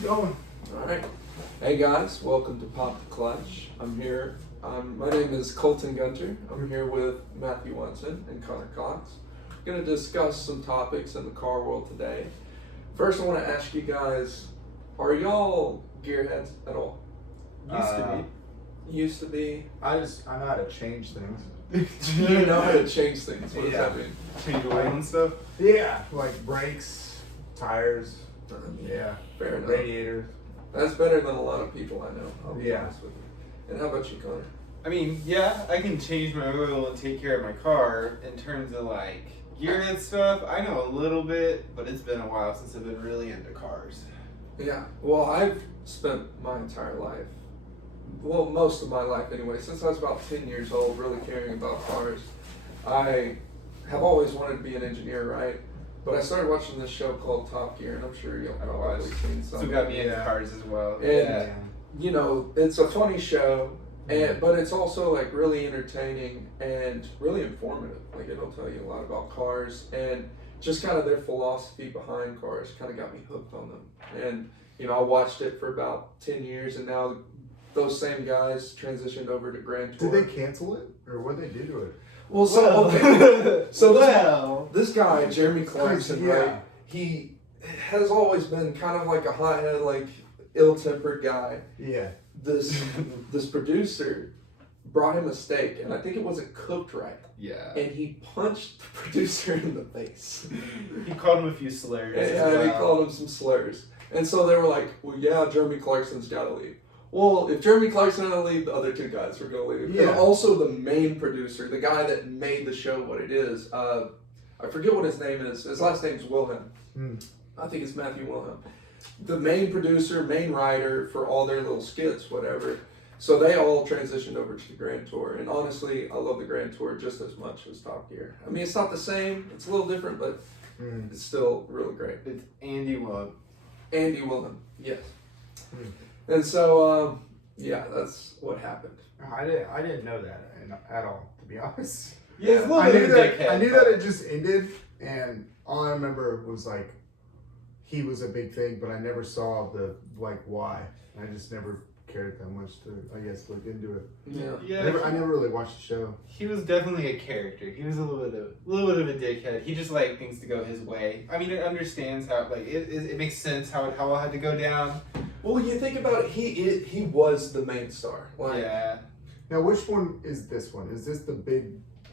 Keep going. All right. Hey guys, welcome to Pop the Clutch. I'm here. My name is Colt and Gunter. I'm here with Matthew Watson and Connor Cox. We're going to discuss some topics in the car world today. First, I want to ask you guys, are y'all gearheads at all? Used to be. I know how to change things. You know how to change things. What does Yeah. that mean? Change oil and stuff? Yeah, like brakes, tires, yeah, Fair enough. radiators. That's better than a lot of people I know. I'll be Yeah. honest with you. And how about you, Connor? I mean, yeah, I can change my oil and take care of my car. In terms of like gearhead stuff, I know a little bit, but it's been a while since I've been really into cars. Yeah, well, I've spent my entire life, well, most of my life anyway, since I was about 10 years old, really caring about cars. I have always wanted to be an engineer, right? But I started watching this show called Top Gear, and I'm sure you'll I've probably watched. seen So some. got me into Yeah. cars as well. And- Yeah. You know, it's a funny show, but it's also like really entertaining and really informative. Like it'll tell you a lot about cars and just kind of their philosophy behind cars kind of got me hooked on them. And you know, I watched it for about 10 years, and now those same guys transitioned over to Grand Tour. Did they cancel it, or what did they do to it? Well, so okay. So Well. this guy, Jeremy Clarkson, Yeah. right? He has always been kind of like a hothead, like ill-tempered guy. Yeah. This producer brought him a steak, and I think it wasn't cooked right, Yeah. and he punched the producer in the face. He called him a few slurs. And as well. he called him some slurs. And so they were like, well, yeah, Jeremy Clarkson's got to leave. Well, if Jeremy Clarkson had to leave, the other two guys were going to leave. Yeah. And also the main producer, the guy that made the show what it is, I forget what his name is. His last name's Wilhelm. I think it's Matthew Wilhelm. The main producer, main writer for all their little skits, whatever. So they all transitioned over to the Grand Tour. And honestly, I love the Grand Tour just as much as Top Gear. I mean, it's not the same. It's a little different, but it's still really great. It's Andy Wub. Andy Wilhelm, yes. And so, yeah, that's what happened. I didn't know that at all, to be honest. Yeah, it's a little I bit knew of a that dickhead, I knew but- that it just ended, and all I remember was like he was a big thing, but I never saw the like why. I just never cared that much to, I guess, look into it. Yeah. Yeah. I never really watched the show. He was definitely a character. He was a little bit of a dickhead. He just liked things to go his way. I mean, it understands how like it makes sense how it all had to go down. Well, you think about it, he was the main star. Like, Yeah. Now, which one is this one? Is this the big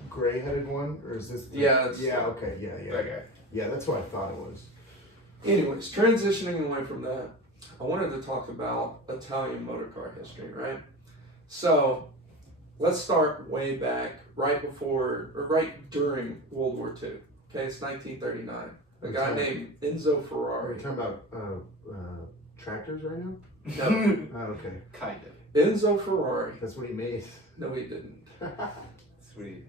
gray-headed one, or is this? Yeah, it's- Yeah. Okay. Yeah. That guy. Yeah, that's what I thought it was. Anyways, transitioning away from that, I wanted to talk about Italian motor car history, right? So, let's start way back, right before, or right during World War II. Okay, it's 1939. A guy named Enzo Are Ferrari. you talking about tractors right now? No, Oh, okay. Kind of. Enzo Ferrari. That's what he made. No, he didn't. Sweet.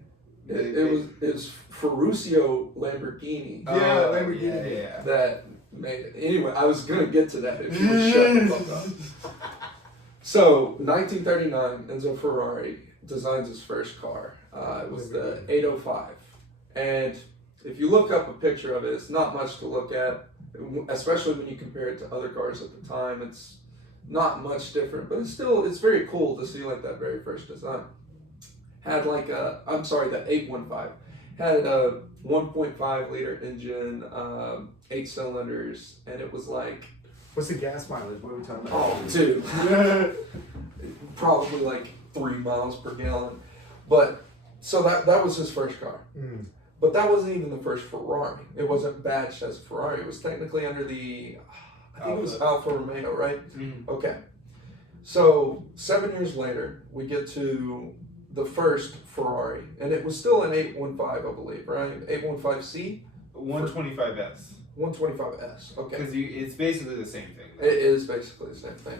It was Ferruccio Lamborghini Yeah, Lamborghini. Yeah. that made it. Anyway, I was gonna get to that if you would shut the fuck up. So, 1939, Enzo Ferrari designs his first car. It was the 805. And if you look up a picture of it, it's not much to look at, especially when you compare it to other cars at the time. It's not much different, but it's very cool to see like that very first design. Had like the 815 had a 1.5 liter engine, 8 cylinders, and it was like, What's the gas mileage? What are we talking about? oh, dude, probably like 3 miles per gallon. But so that was his first car. But that wasn't even the first Ferrari. It wasn't badged as a Ferrari. It was technically under the, I think it was Alfa Romeo, right? Okay. So 7 years later, we get to the first Ferrari, and it was still an 815, I believe, right? 815C, 125S. 125S. Okay. Because it's basically the same thing. It is basically the same thing.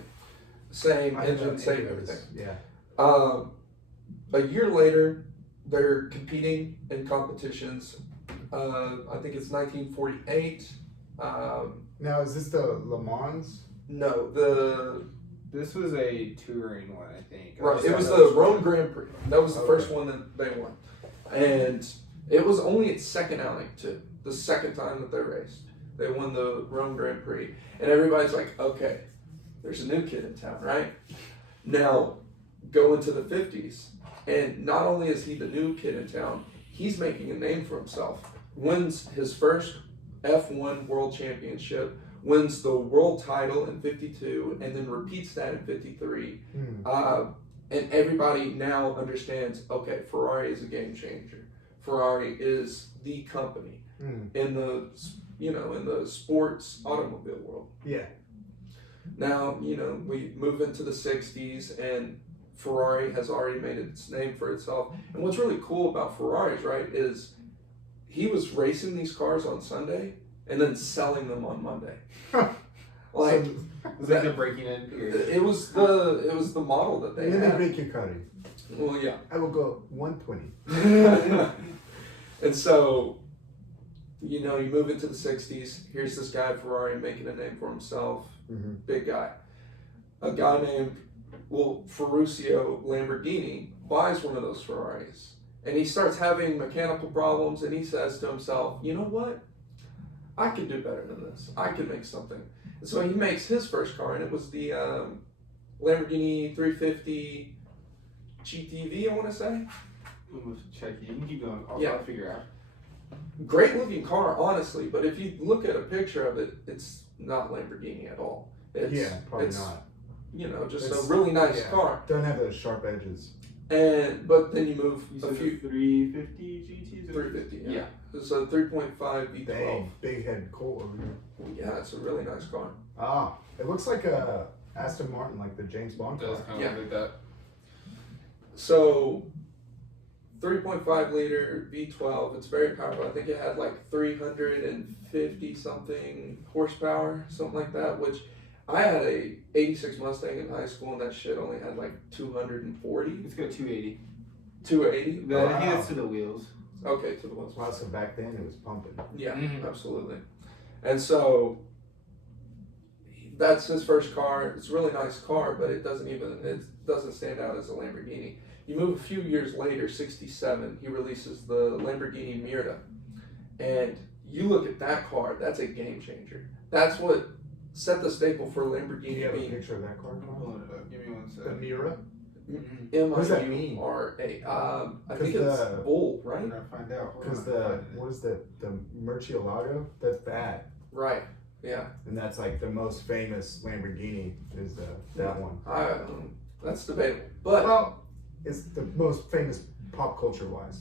Same I engine, know same any of everything. those. Yeah. A year later, they're competing in competitions. I think it's 1948. Now, is this the Le Mans? No, This was a touring one, I think. right. It was the Rome Grand Prix. That was the first one that they won, and it was only its second outing too. The second time that they raced. They won the Rome Grand Prix. And everybody's like, okay, there's a new kid in town, right? Now, go into the 50s. And not only is he the new kid in town, he's making a name for himself. Wins his first F1 World Championship, wins the world title in 52, and then repeats that in 53. And everybody now understands, okay, Ferrari is a game changer. Ferrari is the company in the, in the sports automobile world. Yeah. Now, we move into the 60s and Ferrari has already made its name for itself. And what's really cool about Ferraris, right, is he was racing these cars on Sunday and then selling them on Monday. Like, it was like a breaking in period. It was the model that they Let had. me break your car. Well, yeah. I will go 120. And so, you move into the 60s. Here's this guy at Ferrari making a name for himself. Big guy. A guy named, Ferruccio Lamborghini buys one of those Ferraris. And he starts having mechanical problems and he says to himself, you know what? I can do better than this. I can make something. And so he makes his first car, and it was the Lamborghini 350 GTV, I want to say. Check. You can keep going. I'll figure out. Great looking car, honestly, but if you look at a picture of it, it's not Lamborghini at all. Probably not. Just a really nice car. Don't have those sharp edges. But then you move a few 350 GTs. 350, yeah. It's a 3.5 V12. Big head Colt over here. Yeah, it's a really nice car. It looks like a Aston Martin, like the James Bond car. Does kind of like that. So, 3.5 liter V12. It's very powerful. I think it had like 350 something horsepower, something like that. Which I had a '86 Mustang in high school, and that shit only had like 240. It's got 280. 280. But I think that's to the wheels. Okay, to the wheels. Wow, so back then it was pumping. Yeah, absolutely. And so that's his first car. It's a really nice car, but it doesn't stand out as a Lamborghini. You move a few years later, 67, he releases the Lamborghini Miura. And you look at that car, that's a game changer. That's what set the staple for Lamborghini. Do you have a picture of that car? I'm pulling it up. Give me one The second. Miura? M-I-U-R-A. What does that mean? I think it's bull, right? I'm gonna find out. Because what is the Murcielago? That's bad. Right, yeah. And that's like the most famous Lamborghini is that one. That's debatable. But Well, it's the most famous pop culture wise.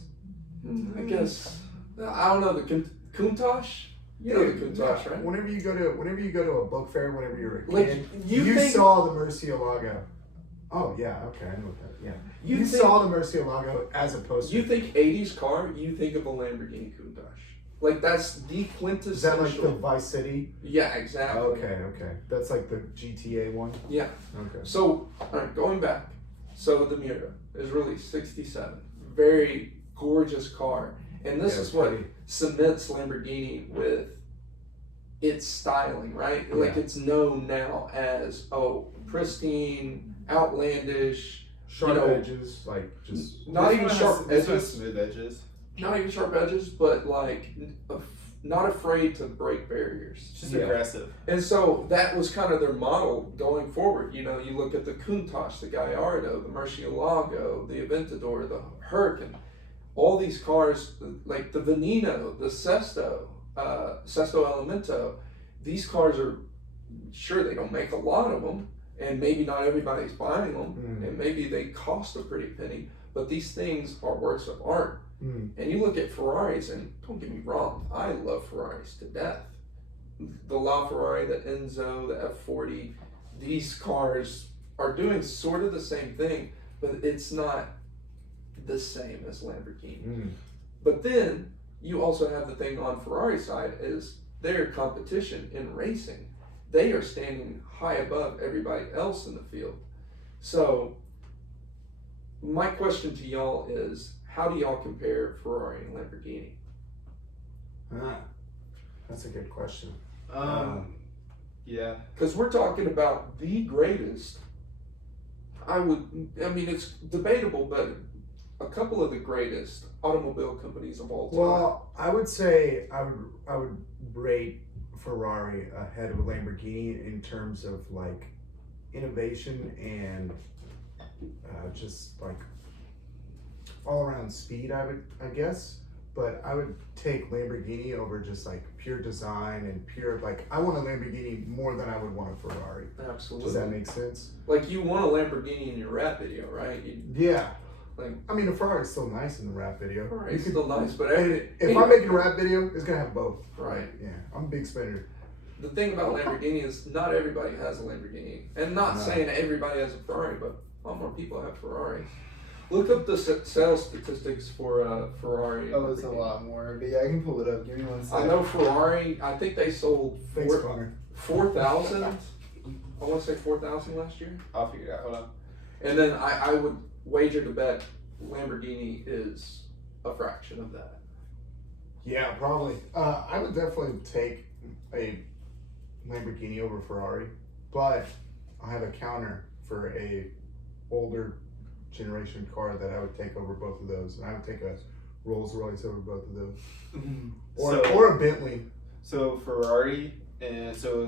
I guess, I don't know, the Countach? You know the Countach, right? Whenever you go to a book fair, whenever you're a kid, Like, you think- saw the Murcielago. Oh yeah, okay, I know what that. Yeah, you saw the Murcielago as opposed to. You think 80s car, you think of a Lamborghini Countach. Like, that's the quintessential. Is that like the Vice City? Yeah, exactly. Okay. That's like the GTA one? Yeah. Okay. So, alright, going back. So, the Miura is released 67. Very gorgeous car. And this is what cements Lamborghini with its styling, right? Like, it's known now as, pristine, outlandish, Sharp edges, like just. not even sharp This has edges. smooth edges. Not even sharp edges, but like not afraid to break barriers. It's just aggressive. And so that was kind of their model going forward. You look at the Countach, the Gallardo, the Murcielago, the Aventador, the Hurricane, all these cars, like the Veneno, the Sesto Elemento. These cars are, sure, they don't make a lot of them, and maybe not everybody's buying them, and maybe they cost a pretty penny, but these things are works of art. And you look at Ferraris, and don't get me wrong, I love Ferraris to death. The LaFerrari, the Enzo, the F40, these cars are doing sort of the same thing, but it's not the same as Lamborghini. But then you also have the thing on Ferrari side is their competition in racing. They are standing high above everybody else in the field. So my question to y'all is, how do y'all compare Ferrari and Lamborghini? That's a good question. Yeah. Because we're talking about the greatest. It's debatable, but a couple of the greatest automobile companies of all time. Well, I would say I would rate Ferrari ahead of a Lamborghini in terms of like innovation and just like all around speed. I guess, but I would take Lamborghini over just like pure design and pure like I want a Lamborghini more than I would want a Ferrari. Absolutely. Does that make sense? Like you want a Lamborghini in your rap video, right? Yeah. Like, I mean, a Ferrari's still nice in the rap video. Ferrari's still nice, but if I'm making a rap video, it's gonna have both. Right. Yeah, I'm a big spender. The thing about Lamborghini is not everybody has a Lamborghini, and not saying everybody has a Ferrari, but a lot more people have Ferraris. Look up the sales statistics for Ferrari. Oh, it's a lot more. But yeah, I can pull it up. Give me one I second. know Ferrari. I think they sold Thanks, Gunter. 4,000. I want to say 4,000 last year. I'll figure it out. Hold on. And then I would wager to bet Lamborghini is a fraction of that. Yeah, probably. I would definitely take a Lamborghini over Ferrari, but I have a counter for a older generation car that I would take over both of those, and I would take a Rolls Royce over both of those, or a Bentley. So Ferrari, and so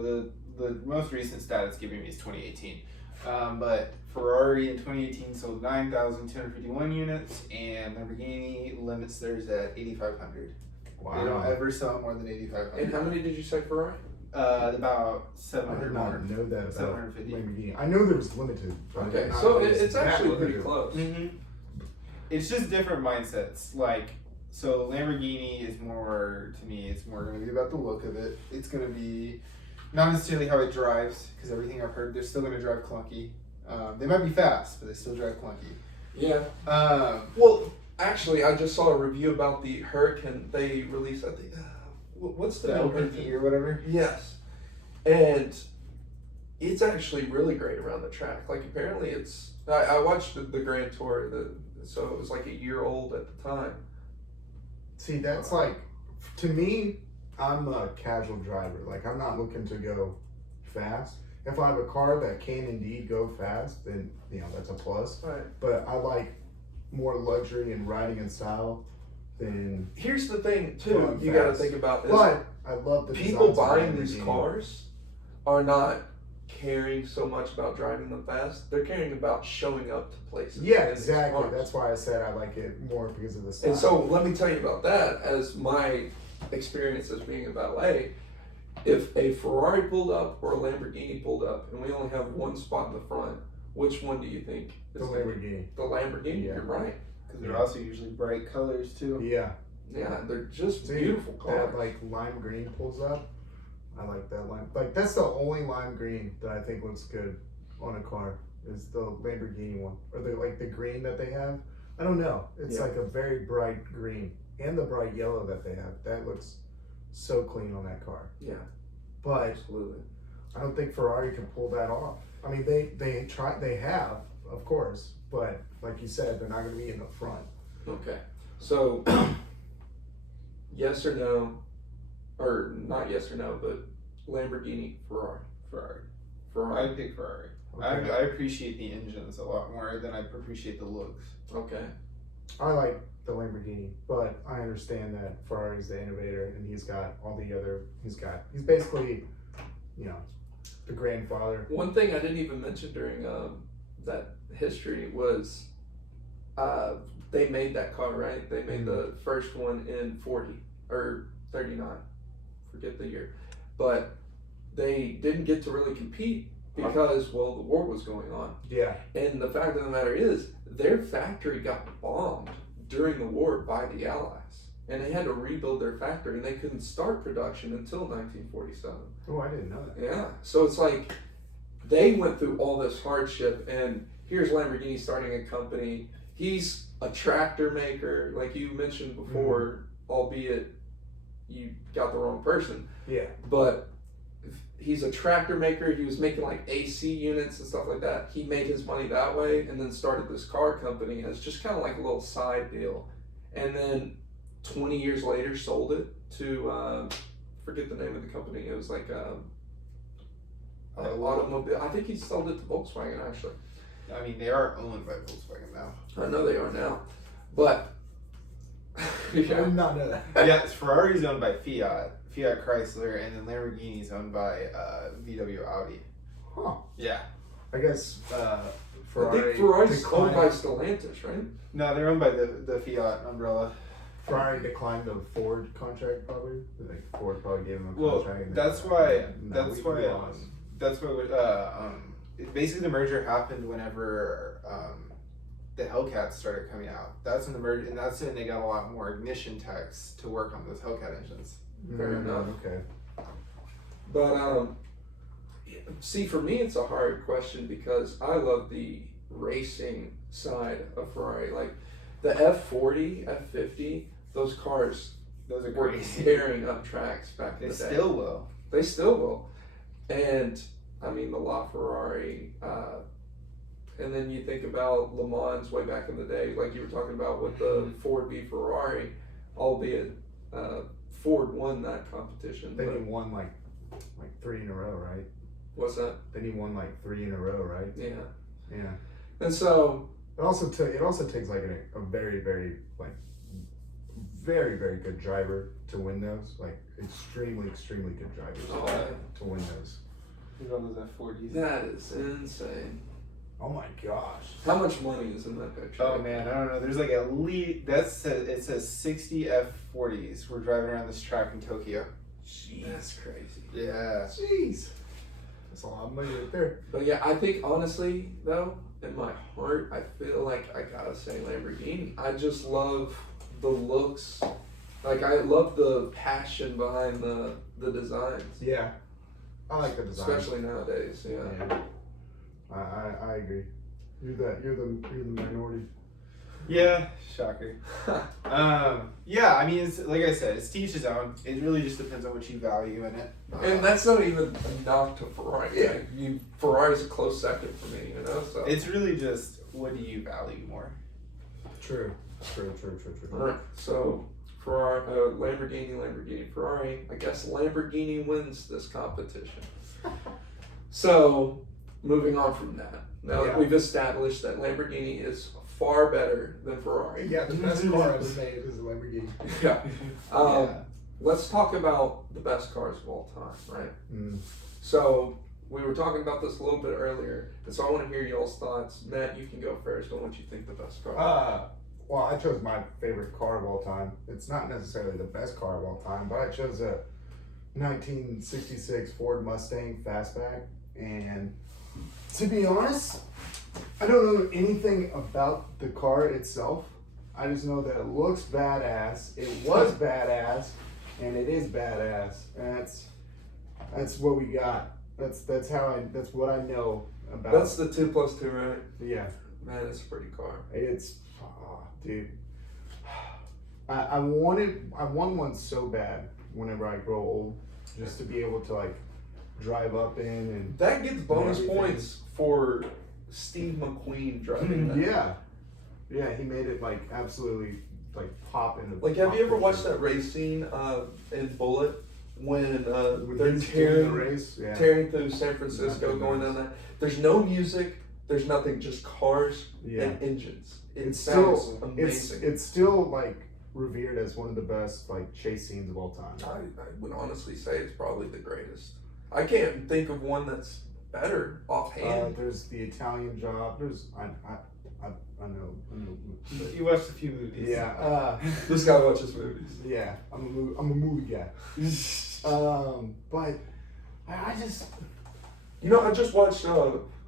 the most recent stat it's giving me is 2018. But Ferrari in 2018 sold 9,251 units, and Lamborghini limits theirs at 8,500. Wow. They don't ever sell more than 8,500. And how many did you say Ferrari? About I 700 did more. not know that about 750. Lamborghini. I know there was limited. But I Okay, did not so know it was it's that actually pretty limited. close. Mm-hmm. It's just different mindsets. Like, so Lamborghini is more, to me, it's more going to be about the look of it. It's going to be not necessarily how it drives, because everything I've heard, they're still going to drive clunky. They might be fast, but they still drive clunky. Yeah. Um, Well, actually, I just saw a review about the Hurricane. They released, I think, what's the the name? LPT or whatever. Yes. And it's actually really great around the track. Like, apparently it's, I watched the Grand Tour, so it was like a year old at the time. See, that's like, to me, I'm a casual driver. Like, I'm not looking to go fast. If I have a car that can indeed go fast, then, that's a plus. Right. But I like more luxury and riding in style than. Here's the thing, too, Going you got to fast. think about this. But I love the People designs of buying these Lamborghini. cars are not caring so much about driving them fast. They're caring about showing up to places. Yeah, in these exactly. cars. That's why I said I like it more because of the style. And so let me tell you about that as my experience as being a valet. If a Ferrari pulled up or a Lamborghini pulled up and we only have one spot in the front, which one do you think the is Lamborghini. The Lamborghini, Yeah. you're right. Because they're also usually bright colors, too. Yeah. Yeah, they're just See, beautiful cars. That like lime green pulls up. I like that lime. Like that's the only lime green that I think looks good on a car is the Lamborghini one, or the green that they have. I don't know. It's Yeah. like a very bright green, and the bright yellow that they have. That looks so clean on that car. Yeah, But absolutely. I don't think Ferrari can pull that off. I mean, they have, of course, but like you said, they're not going to be in the front. Okay, so yes or no, or not yes or no, but Lamborghini, Ferrari. Ferrari. I'd pick Ferrari. Okay. I appreciate the engines a lot more than I appreciate the looks. Okay. I like the Lamborghini, but I understand that Ferrari's the innovator, and he's got all the other. He's basically, the grandfather. One thing I didn't even mention during that history was they made that car, right? They made the first one in 40 or 39, forget the year, but they didn't get to really compete because, well, the war was going on. Yeah. And the fact of the matter is, their factory got bombed during the war by the Allies. And they had to rebuild their factory, and they couldn't start production until 1947. Oh, I didn't know that. Yeah. So it's like, they went through all this hardship, and here's Lamborghini starting a company. He's a tractor maker, like you mentioned before, albeit you got the wrong person. Yeah. But he's a tractor maker. He was making like AC units and stuff like that. He made his money that way and then started this car company as just kind of like a little side deal. And then 20 years later sold it to, forget the name of the company. It was like automobile. I think he sold it to Volkswagen actually. I mean, they are owned by Volkswagen now. I know they are now. But I did not know that. Yeah, Ferrari's owned by Fiat Chrysler, and then Lamborghini's owned by VW Audi. Huh. Yeah. I guess I Ferrari think Ferrari's owned by declined, Stellantis, right? No, they're owned by the Fiat umbrella. Ferrari declined the Ford contract probably. Like Ford probably gave them a Well, contract. And that's then, why. no, That's we why. lost. That's why. Basically, the merger happened whenever the Hellcats started coming out. That's when the merger, and that's when they got a lot more ignition techs to work on those Hellcat engines. Fair enough. Okay. But see, for me, it's a hard question because I love the racing side of Ferrari. Like the F40, F50, those cars Those are were crazy. tearing up tracks back in They the day. still will. They still will. And I mean, the LaFerrari, and then you think about Le Mans way back in the day, like you were talking about with the Ford v Ferrari, albeit Ford won that competition. Then But he won like 3 in a row, right? what's that? Then he won like 3 in a row, right? Yeah. Yeah. And so, It also takes like a very very good driver to win those. Like extremely good drivers oh, yeah. to win those. Look at all those F40s. That is insane. Oh my gosh. How much money is in that picture? Oh man, I don't know. There's like at least it says 60 F40s. We're driving around this track in Tokyo. That's crazy. Yeah. Jeez. That's a lot of money right there. But yeah, I think honestly, though, in my heart, I feel like I gotta say Lamborghini. I just love the looks. Like, I love the passion behind the designs. Yeah. I like the design. Especially nowadays, yeah. Yeah. I agree. You're the minority. Yeah. Shocker. Yeah. I mean, it's like I said, it's to each his own. It really just depends on what you value in it. And that's not even a knock to Ferrari. Yeah. Like, Ferrari's a close second for me, you know? So. It's really just what do you value more. True. Alright, so Ferrari, Lamborghini, Ferrari. I guess Lamborghini wins this competition. So, moving on from that. Now that we've established that Lamborghini is far better than Ferrari. Yeah, the best car ever made is a Lamborghini. Yeah. Yeah. Let's talk about the best cars of all time, right? Mm. So, we were talking about this a little bit earlier, and so I want to hear y'all's thoughts. Matt, you can go first on what you think the best car is. Well, I chose my favorite car of all time. It's not necessarily the best car of all time, but I chose a 1966 Ford Mustang Fastback. And to be honest, I don't know anything about the car itself. I just know that it looks badass, it was badass, and it is badass. And that's what we got. That's what I know about. That's the 2 plus 2, right? Yeah. Man, it's a pretty car. It's, dude. I want one so bad whenever I grow old, just to be able to like drive up in and. That gets bonus everything. points for Steve McQueen driving that. Yeah, he made it like absolutely like pop in the. Like, have you ever watched that race scene in Bullet when they're the race? Yeah. tearing through San Francisco, Nothing going nice. down that? There's no music. There's nothing. Just cars Yeah. and engines. It It's sounds still amazing. it's still like revered as one of the best like chase scenes of all time. I would honestly say it's probably the greatest. I can't think of one that's better offhand. There's the Italian Job. There's I know. You watched a few movies. Yeah. This guy watches movies. Yeah. I'm a movie guy. But I just. You know, I just watched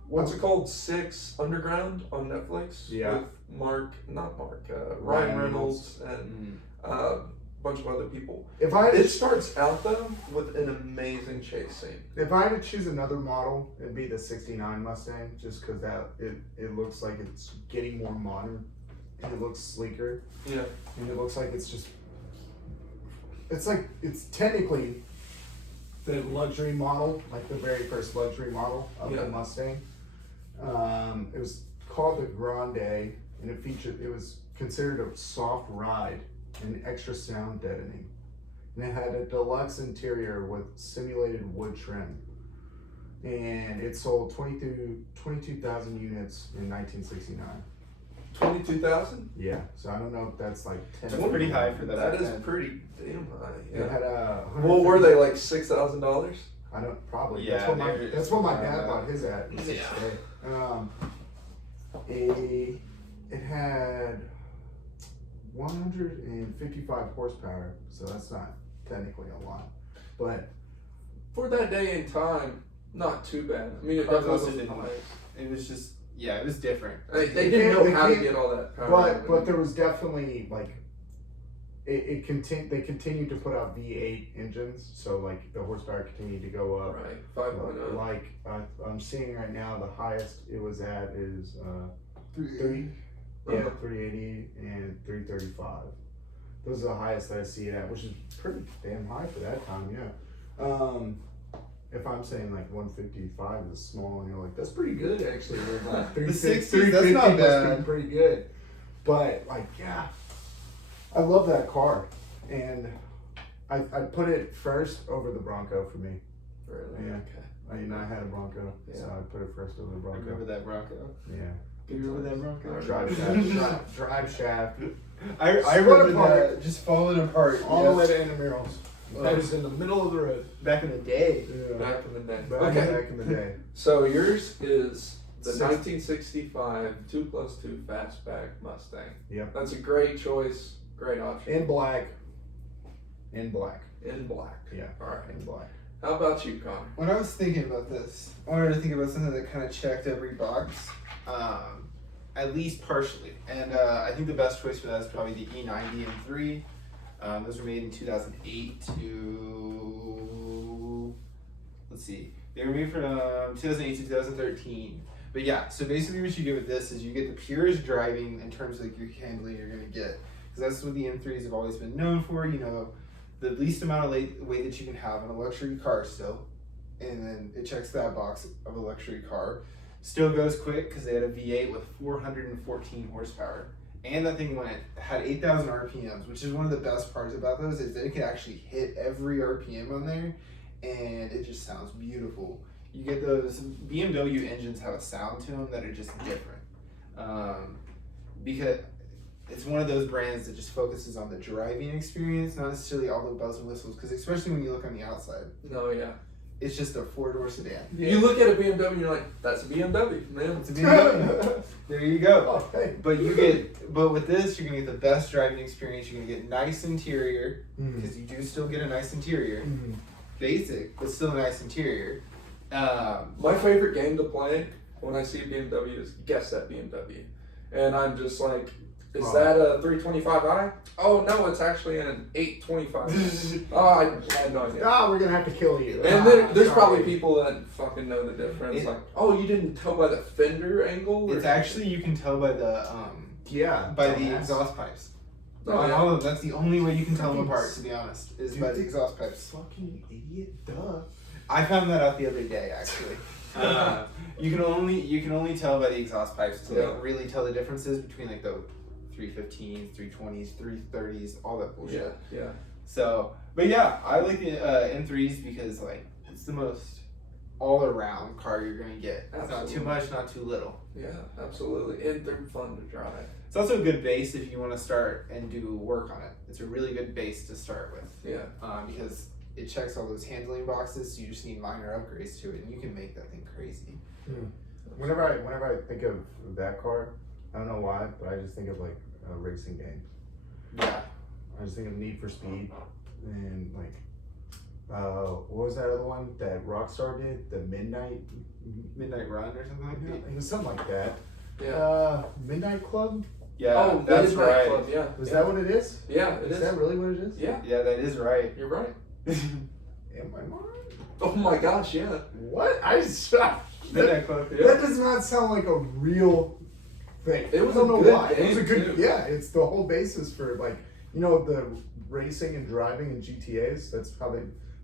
what's it called? 6 Underground on Netflix. Yeah. With Ryan Reynolds and a bunch of other people. If I had It to, starts out though with an amazing chase scene. if I had to choose another model, it'd be the '69 Mustang, just because it looks like it's getting more modern, and it looks sleeker, Yeah. and it looks like it's technically the luxury model, like the very first luxury model of the Mustang. It was called the Grande, and it was considered a soft ride and extra sound deadening. And it had a deluxe interior with simulated wood trim. And it sold 22,000 units in 1969. 22,000. Yeah, so I don't know if that's like 10. That's pretty high for that. That back is then. pretty damn high. It Yeah. had a. Well, were they like $6,000? I don't probably. Yeah, That's what my dad bought his at. Yeah. It had 155 horsepower, so that's not technically a lot, but For that day and time, not too bad. I mean, it Cars definitely also wasn't didn't- high. It was just, yeah, it was different. They They didn't can't- know how they to can't- get all that power. but there was definitely like they continued to put out V8 engines, so like the horsepower continued to go up. Right, 5.0. Like I'm seeing right now, the highest it was at is 380 and 335. Those are the highest that I see it at, which is pretty damn high for that time. Yeah. If I'm saying like 155 is small, and you're like, that's pretty good actually. Like, The 60s, that's not bad. Pretty good. But like, yeah, I love that car, and I put it first over the Bronco for me. Really? Yeah. Okay. I mean, I had a Bronco, so Yeah. I put it first over the I Bronco. remember that Bronco. Yeah. Do you remember that Bronco? Drive shaft. I Split remember apart. that just falling apart. All yeah. the way to intramurals. That is in the middle of the road. Back in the day. Yeah. Back in the day. Back in the day. So yours is the Six- 1965 2+2 fastback Mustang. Yep. That's a great choice. Great option. In black. In black. In black. Yeah. All right. In black. How about you, Connor? When I was thinking about this, I wanted to think about something that kind of checked every box, at least partially. And I think the best choice for that is probably the E90 M3. Those were made in 2008 to, let's see, they were made from 2008 to 2013. But yeah, so basically what you get with this is you get the purest driving in terms of like your handling you're going to get. Because that's what the M3s have always been known for, you know, the least amount of weight that you can have in a luxury car still. And then it checks that box of a luxury car. Still goes quick because they had a V8 with 414 horsepower. And that thing had 8,000 RPMs, which is one of the best parts about those is that it can actually hit every RPM on there, and it just sounds beautiful. You get those BMW engines have a sound to them that are just different, because it's one of those brands that just focuses on the driving experience, not necessarily all the bells and whistles. Because especially when you look on the outside, No, yeah. it's just a four-door sedan. You look at a BMW and you're like, that's a BMW, man. It's a BMW. There you go. Okay. But with this, you're gonna get the best driving experience. You're gonna get nice interior because you do still get a nice interior, basic but still a nice interior. My favorite game to play when I see a BMW is guess that BMW. And I'm just like, is that a 325i? Oh no, it's actually an 825. Oh, I had no idea. Ah, we're gonna have to kill you. And there's probably people that fucking know the difference. It- like, oh, you didn't tell by the fender angle? It's actually you can tell by the dumbass. exhaust pipes. Oh, On yeah. all of them, that's the only way you can tell them Fucking apart. To be honest, is dude, by the exhaust pipes. Fucking idiot. Duh. I found that out the other day, actually. You can only tell by the exhaust pipes to like really tell the differences between like the 315s, 320s, 330s, all that bullshit. Yeah. So, but yeah, I like the M3s because like it's the most all-around car you're gonna get. It's not too Absolutely. much, not too little. Yeah, absolutely. And they're fun to drive. It's also a good base if you want to start and do work on it. It's a really good base to start with. Yeah. Because it checks all those handling boxes, so you just need minor upgrades to it, and you can make that thing crazy. Whenever I think of that car, I don't know why, but I just think of like a racing game. Yeah. I just think of Need for Speed and like what was that other one that Rockstar did? The Midnight Run or something like that. it was something like that. Yeah. Midnight Club? Yeah, Oh, that's Midnight right. Club, yeah. Was that what it is? Yeah, it Is is. that really what it is? Yeah, Yeah, that is right. you're right. Am I wrong? Oh my gosh, yeah. What? that Midnight Club. does not sound like a real thing. It was I don't a know good why. It was a game, good too. yeah, it's the whole basis for like the racing and driving in GTAs. That's how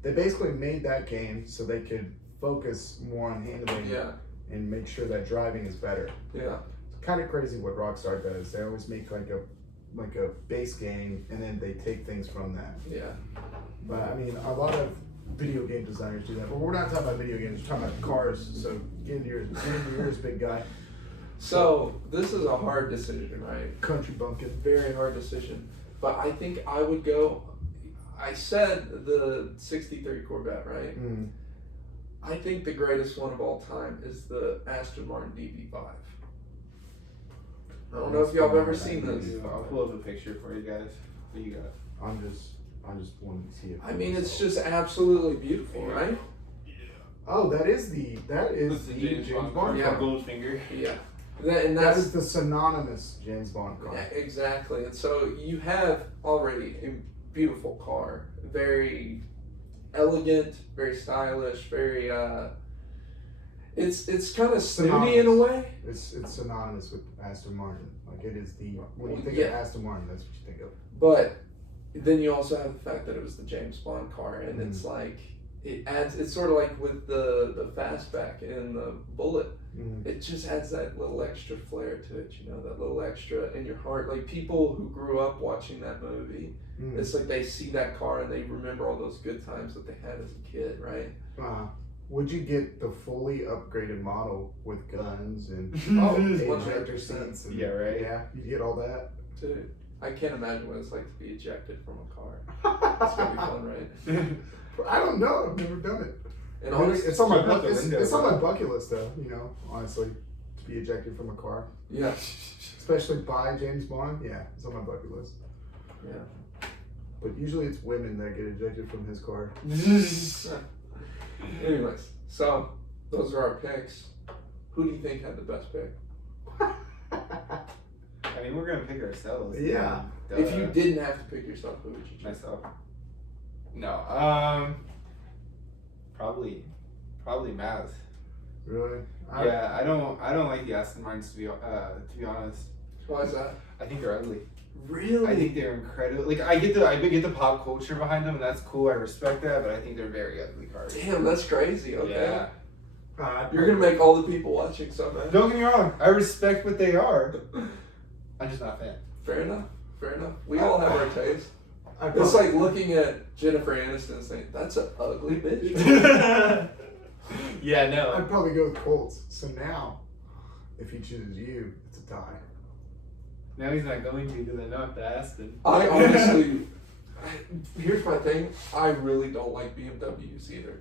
they basically made that game so they could focus more on handling Yeah, and make sure that driving is better. yeah. It's kind of crazy what Rockstar does. They always make like a base game and then they take things from that. Yeah. But I mean, a lot of video game designers do that. But we're not talking about video games. We're talking about cars. So get into yours, big guy. So this is a hard decision, right? Country bumpkin. Very hard decision. But I think I would go. I said the '63 Corvette, right? Mm. I think the greatest one of all time is the Aston Martin DB5. I don't know if y'all have ever seen this. I'll pull up a picture for you guys. What you got? I'm just wanting to see it. I mean, it's just absolutely beautiful, right? Oh, that is the James Bond Yeah. car. Goldfinger. Yeah. That That's is the synonymous James Bond car. yeah, exactly. And so you have already a beautiful car, very elegant, very stylish, very it's kind of snooty in a way. It's synonymous with Aston Martin. Like it is the when you think Yeah. of Aston Martin, that's what you think of. But then you also have the fact that it was the James Bond car, and it's like it adds. It's sort of like with the fastback in the Bullet. Mm. It just adds that little extra flair to it, you know, that little extra in your heart. Like people who grew up watching that movie, it's like they see that car and they remember all those good times that they had as a kid, right? Would you get the fully upgraded model with guns and Oh, ejector 100%. seats? And, Yeah, right. Yeah, you get all that. Dude, I can't imagine what it's like to be ejected from a car. It's gonna be fun, right? I don't know. I've never done it. And Really, honestly, it's on my Open up the bucket. window, It's on my bro. bucket list, though. You know, honestly, to be ejected from a car, yeah, especially by James Bond. Yeah, it's on my bucket list. yeah. But usually it's women that get ejected from his car. Anyways, so those are our picks. Who do you think had the best pick? I mean, we're gonna pick ourselves. Yeah. If you didn't have to pick yourself, who would you choose? myself. No. Probably Maz. Really? Yeah, I don't like the Aston Martins to be honest. Why is that? I think they're ugly. Really? I think they're incredible. Like I get the pop culture behind them, and that's cool. I respect that, but I think they're very ugly cars. Damn, that's crazy. Okay. Yeah. You're gonna make all the people watching so mad. Don't get me wrong. I respect what they are. I'm just not a fan. Fair enough. Fair enough. We all have our taste. I'd It's probably, like looking at Jennifer Aniston and saying, "That's an ugly bitch." Yeah, no. I'd probably go with Colts. So now, if he chooses you, it's a tie. Now he's not going to because I know I have to ask him. I honestly, here's my thing. I really don't like BMWs either.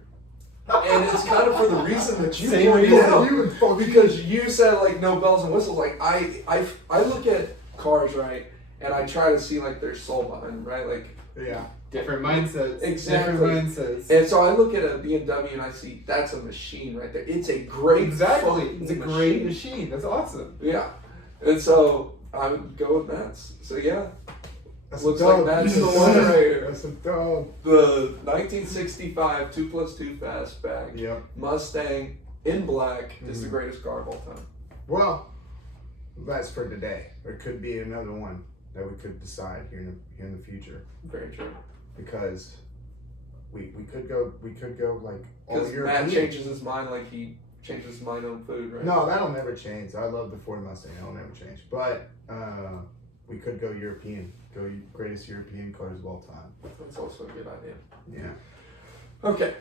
And it's kind of for the reason that you Same pointed reason. out. You would fuck Because you said like no bells and whistles. Like I look at cars, right, and I try to see like their soul behind them, right? Like Yeah. Different mindsets. Exactly. Different mindsets. and so I look at a BMW and I see that's a machine right there. It's a great Exactly. fucking It's a great machine. That's awesome. Yeah. And so I would go with Matt's. So yeah. That's Looks a like dub. that's the one right here. That's a dub. The 1965 2+2 fastback Yep. Mustang in black is the greatest car of all time. Well, that's for today. There could be another one that we could decide here in the future, Very true. because we could go like all Because European. Matt changes his mind like he changes his mind on food, right? No, that'll never change. I love the Ford Mustang. That'll never change. But we could go European. Go greatest European cars of all time. That's also a good idea. Yeah. Okay,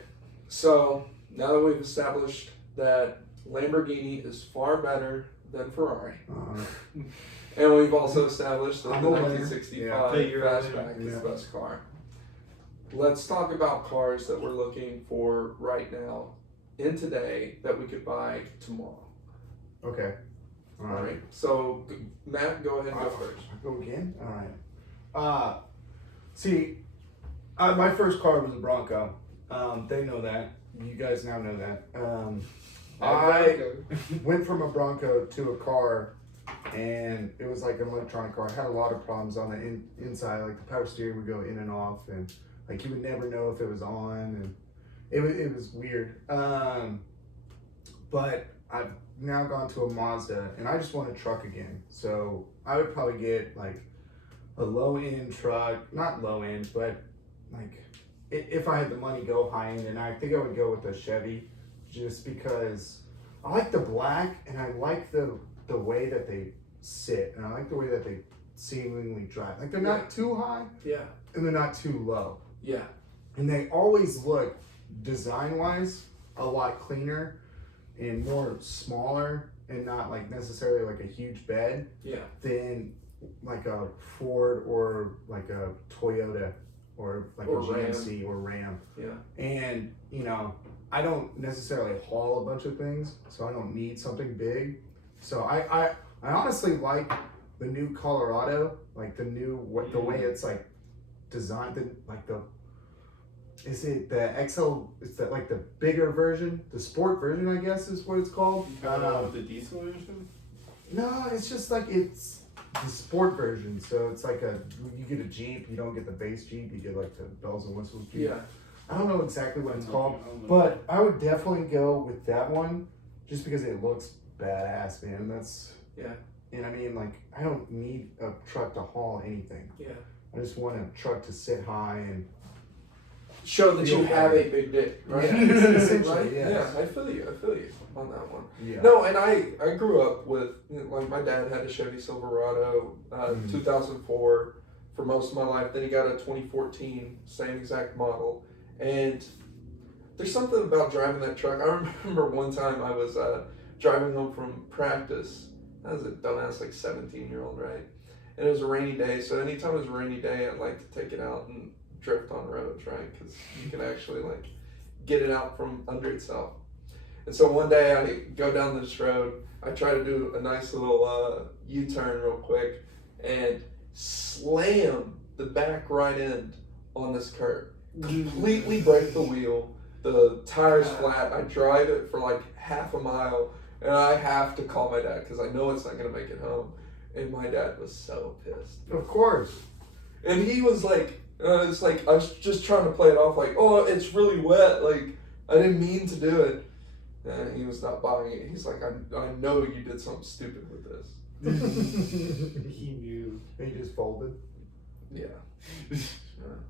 so now that we've established that Lamborghini is far better than Ferrari, and we've also established that I'm the a winner. 1965 Yeah. You're a fastback is winner. the best car, let's talk about cars that we're looking for right now in today that we could buy tomorrow. Okay. All right. So Matt, go ahead and go first. I go again? Alright. See, my first car was a Bronco. They know that. You guys now know that. I went from a Bronco to a car, and it was like an electronic car. It had a lot of problems on the inside. Like the power steering would go in and off, and like you would never know if it was on, and it was weird. But I've now gone to a Mazda, and I just want a truck again. So I would probably get like a low-end truck, not low-end, but like if I had the money, go high-end, and I think I would go with a Chevy, just because I like the black, and I like the way that they sit, and I like the way that they seemingly drive. Like they're not too high, Yeah. and they're not too low, Yeah. and they always look design-wise a lot cleaner and more smaller and not like necessarily like a huge bed Yeah. than like a Ford or like a Toyota or like Or a GMC or Ram. Yeah. And you know, I don't necessarily haul a bunch of things, so I don't need something big. So I honestly like the new Colorado, like the new the way it's like designed, is it the XL? It's that like the bigger version, the sport version, I guess is what it's called. The diesel version? No, it's just like it's the sport version. So it's like you get a Jeep, you don't get the base Jeep, you get like the bells and whistles Jeep. Yeah. I don't know exactly what it's called, but I would definitely go with that one, just because it looks badass, man. Yeah. And I mean, like, I don't need a truck to haul anything. Yeah. I just want a truck to sit high and Show that you Feel have better. a big dick, right? Yeah, essentially, Right? yes. Yeah, I feel you on that one. yeah. No, and I grew up with, you know, like my dad had a Chevy Silverado, 2004 for most of my life. Then he got a 2014, same exact model. And there's something about driving that truck. I remember one time I was driving home from practice. I was a dumbass, like 17-year-old, right? And it was a rainy day, so anytime it was a rainy day, I'd like to take it out and drift on roads, right? Because you can actually like get it out from under itself. And so one day I go down this road, I try to do a nice little U-turn real quick and slam the back right end on this curb. Completely break the wheel, the tire's flat, I drive it for like half a mile, and I have to call my dad because I know it's not going to make it home. And my dad was so pissed. Of course. And he was like, it's like, I was just trying to play it off like, oh, it's really wet, like, I didn't mean to do it. And he was not buying it. He's like, I know you did something stupid with this. He knew. He just folded. Yeah.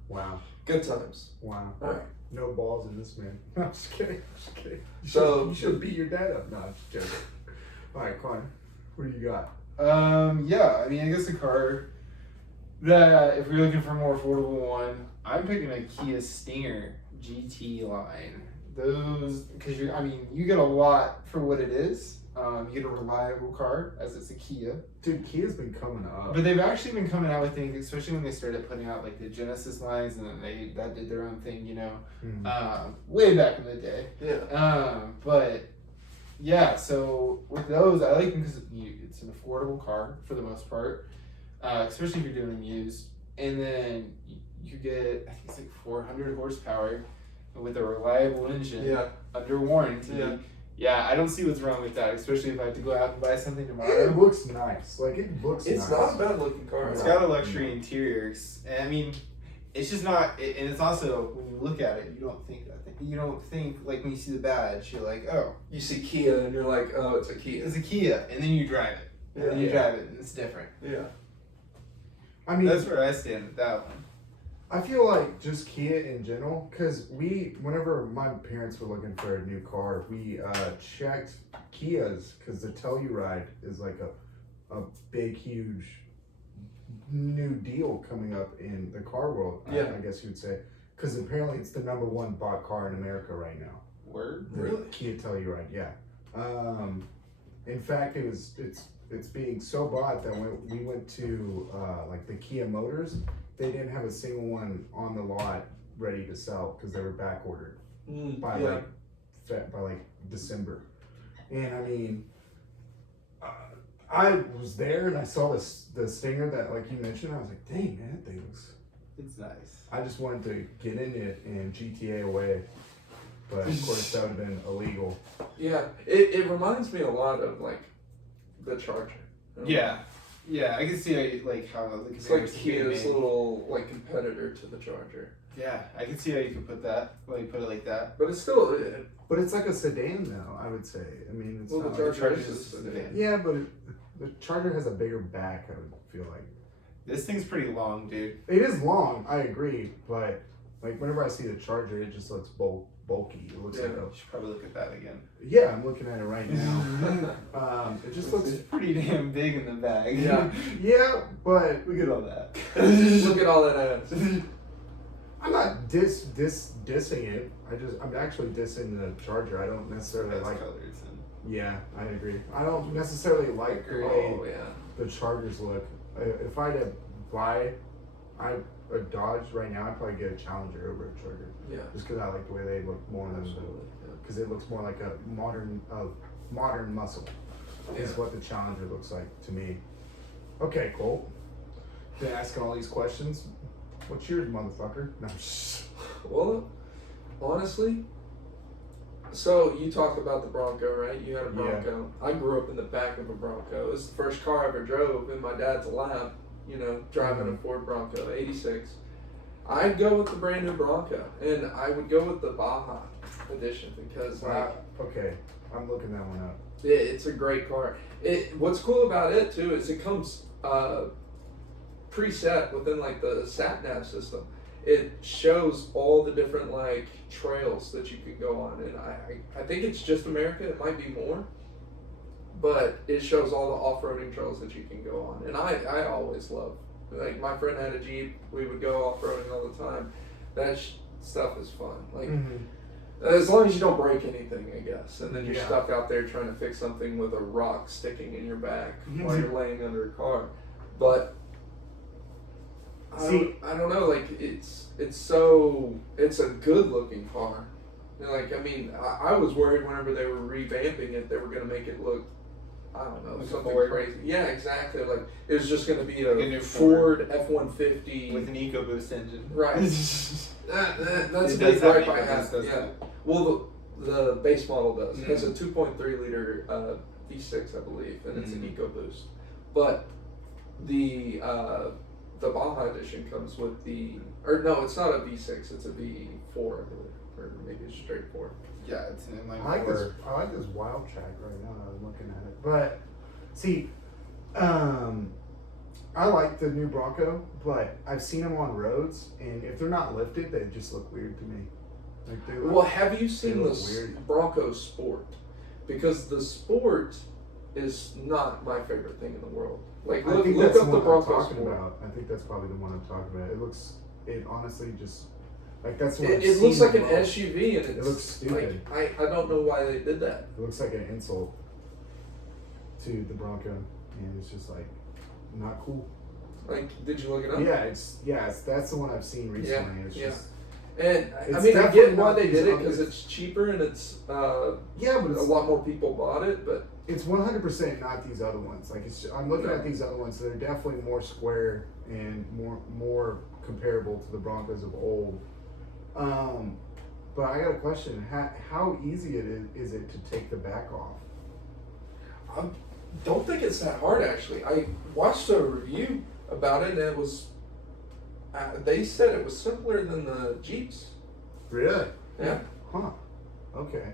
Wow. Good times. Wow. All right. No balls in this man. No, I'm just kidding. Just kidding. So- you should beat your dad up. No, I'm just joking. All right, Connor. What do you got? Yeah, I mean, I guess a car that, if you're looking for a more affordable one, I'm picking a Kia Stinger GT line. Those, because you get a lot for what it is. You get a reliable car, as it's a Kia. Dude, Kia's been coming up. But they've actually been coming out with things, especially when they started putting out like the Genesis lines, and then that did their own thing, you know, way back in the day. Yeah. But yeah, so with those, I like them because it's an affordable car for the most part, especially if you're doing them used. And then you get, I think it's like 400 horsepower with a reliable engine Yeah. under warranty. Yeah. Yeah, I don't see what's wrong with that, especially if I have to go out and buy something tomorrow. It looks nice. Like, it looks It's nice. not a bad looking car. It's got a luxury interior. And I mean, it's just not, and it's also, when you look at it, you don't think that. You don't think, like, when you see the badge, you're like, oh, You see Kia and you're like, oh, it's a Kia. it's a Kia, and then you drive it. And then you drive it, and it's different. Yeah. I mean, That's where I stand with that one. I feel like just Kia in general, because whenever my parents were looking for a new car, we checked Kias, because the Telluride is like a big, huge new deal coming up in the car world, Yeah. I guess you would say. Because apparently it's the #1 bought car in America right now. Word? The Really? Kia Telluride, yeah. In fact, it's being so bought that when we went to like the Kia Motors, they didn't have a single one on the lot ready to sell because they were back ordered by yeah. like December. And I mean, I was there and I saw the Stinger that like you mentioned. I was like, dang man, that thing looks. It's nice. I just wanted to get in it and GTA away, but of course that would have been illegal. Yeah. It reminds me a lot of like the Charger. Yeah. Yeah, I can see how the It's like Kia's little like competitor to the Charger. Yeah, I can see how you could put that, put it like that. But it's still But it's like a sedan though, I would say. I mean, it's well, the not like Charger Charger's is a a sedan. sedan. yeah, but the Charger has a bigger back, I would feel like. This thing's pretty long, dude. It is long, I agree, but like whenever I see the Charger, it just looks bulky. It looks Yeah. like You should probably look at that again. yeah, I'm looking at it right now. It just looks It's pretty damn big in the bag. Yeah. yeah, but Look at all that. Look at all that ass. I'm not dissing it. I'm actually dissing the Charger. I don't necessarily That's like. colors and Yeah, I agree. I don't necessarily like the way Oh yeah. the Chargers look. If I had to buy a Dodge right now, I'd probably get a Challenger over a Charger. Yeah. Just because I like the way they look more than Absolutely. because it looks more like a modern muscle. Yeah. Is what the Challenger looks like to me. Okay, Colt. Been asking all these questions. What's yours, motherfucker? No. Well, honestly, so you talked about the Bronco, right? You had a Bronco. I grew up in the back of a Bronco. It was the first car I ever drove in my dad's lap, driving a Ford Bronco, 86. I'd go with the brand new Bronco, and I would go with the Baja edition because, okay, I'm looking that one up. it's a great car. What's cool about it, too, is it comes preset within, the sat-nav system. It shows all the different trails that you can go on, and I think it's just America. It might be more, but it shows all the off-roading trails that you can go on, and I always love. My friend had a Jeep. We would go off-roading all the time. That stuff is fun. As long as you don't break anything, I guess, and then you're stuck out there trying to fix something with a rock sticking in your back while you're laying under a car, but. I don't know, it's a good looking car. I was worried whenever they were revamping it, they were going to make it look, I don't know, something crazy. Yeah, exactly. It was just going to be a new Ford F-150 with an EcoBoost engine. Right. That's a big gripe I have. Yeah. Well, the base model does. It's a 2.3 liter V6, I believe, and it's an EcoBoost. But the Baja edition comes with it's not a V6, it's a V4, I believe, or maybe it's straight 4. Yeah, it's an inline I four. like this Wild Track right now. I'm looking at it, but see, I like the new Bronco, but I've seen them on roads, and if they're not lifted, they just look weird to me. Well, have you seen look the weird. Bronco Sport? Because the Sport is not my favorite thing in the world. I Look think up that's the one I'm Bronco talking Sport. about. I think that's probably the one I'm talking about. It honestly just that's what It looks like an SUV, and it looks stupid. I don't know why they did that. It looks like an insult to the Bronco, and it's just not cool. Did you look it up? Yeah, that's the one I've seen recently. It's just. And It's I get definitely why not they did these it because others. it's cheaper and it's Yeah, but a lot more people bought it, but it's 100% not these other ones. I'm looking at these other ones. They're definitely more square and more comparable to the Broncos of old. But I got a question: how easy is it to take the back off? I don't think it's that hard actually. I watched a review about it, and it was. They said it was simpler than the Jeeps. Really? Yeah. Huh. Okay.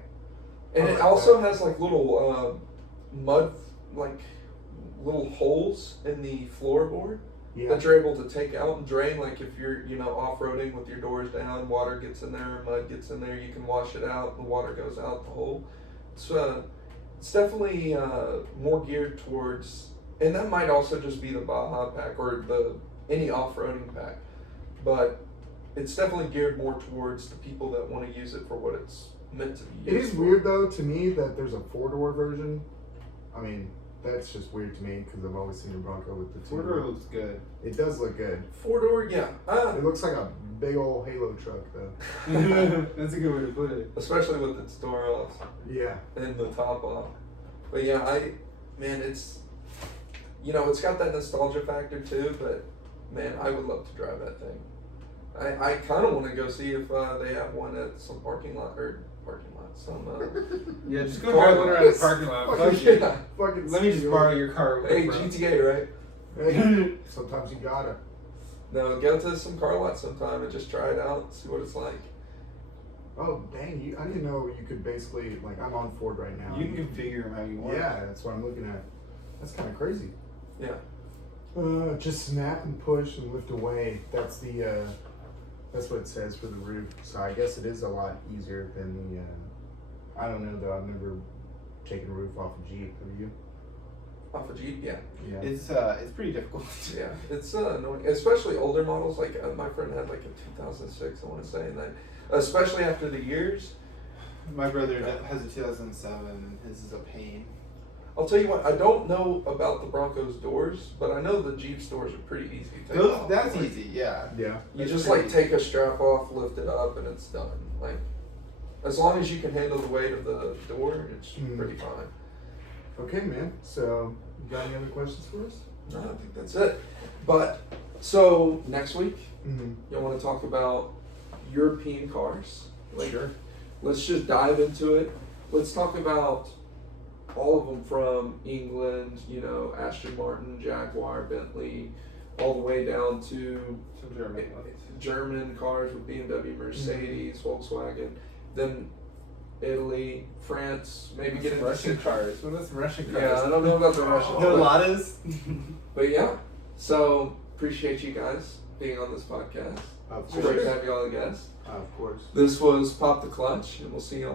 And it also has little mud, little holes in the floorboard Yeah. that you're able to take out and drain. If you're off-roading with your doors down, water gets in there, mud gets in there, you can wash it out, the water goes out the hole. It's definitely more geared towards, and that might also just be the Baja pack or any off-roading pack, but it's definitely geared more towards the people that want to use it for what it's meant to be It used is for. weird though to me that there's a 4-door version. I mean, that's just weird to me because I've always seen a Bronco with the 2. Four-door looks good. It does look good. 4-door, yeah. It looks like a big old Halo truck though. That's a good way to put it. Especially with its door off Yeah. and the top off. But yeah, it's it's got that nostalgia factor too, but man, I would love to drive that thing. I kind of want to go see if they have one at some Yeah, just go car drive one lot. around the parking lot. Fuck you. Yeah. Fucking Let me just steal. borrow your car. Hey, bro. GTA, right? Hey, sometimes you gotta. No, go to some car lot sometime and just try it out, see what it's like. Oh dang! I didn't know you could basically I'm on Ford right now. You can configure them how you want. Yeah, that's what I'm looking at. That's kind of crazy. Yeah. Just snap and push and lift away. That's what it says for the roof. So I guess it is a lot easier than the. I don't know though. I've never taken a roof off a Jeep. Have you? Off a Jeep, yeah. Yeah. It's pretty difficult. Yeah, it's annoying, especially older models. My friend had a 2006, I want to say, and then especially after the years, My brother has a 2007, and his is a pain. I'll tell you what, I don't know about the Broncos doors, but I know the Jeeps doors are pretty easy to take off. That's Like, easy, yeah. Yeah. You That's just pretty like take a strap off, lift it up, and it's done. Like, as long as you can handle the weight of the door, it's pretty fine. Okay, man. So, you got any other questions for us? No, I think that's it. But, so, next week, Mm-hmm. you want to talk about European cars? Like, Sure. let's just dive into it. Let's talk about all of them from England, you know, Aston Martin, Jaguar, Bentley, all the way down to Some German ones. German cars with BMW, Mercedes, Volkswagen, then Italy, France, maybe get into Russian cars. What about some Russian cars? Yeah, I don't know about the Russian. No Ladas? But yeah, so appreciate you guys being on this podcast. Of It's great to have you all as guests. Of course. This was Pop the Clutch, and we'll see you on the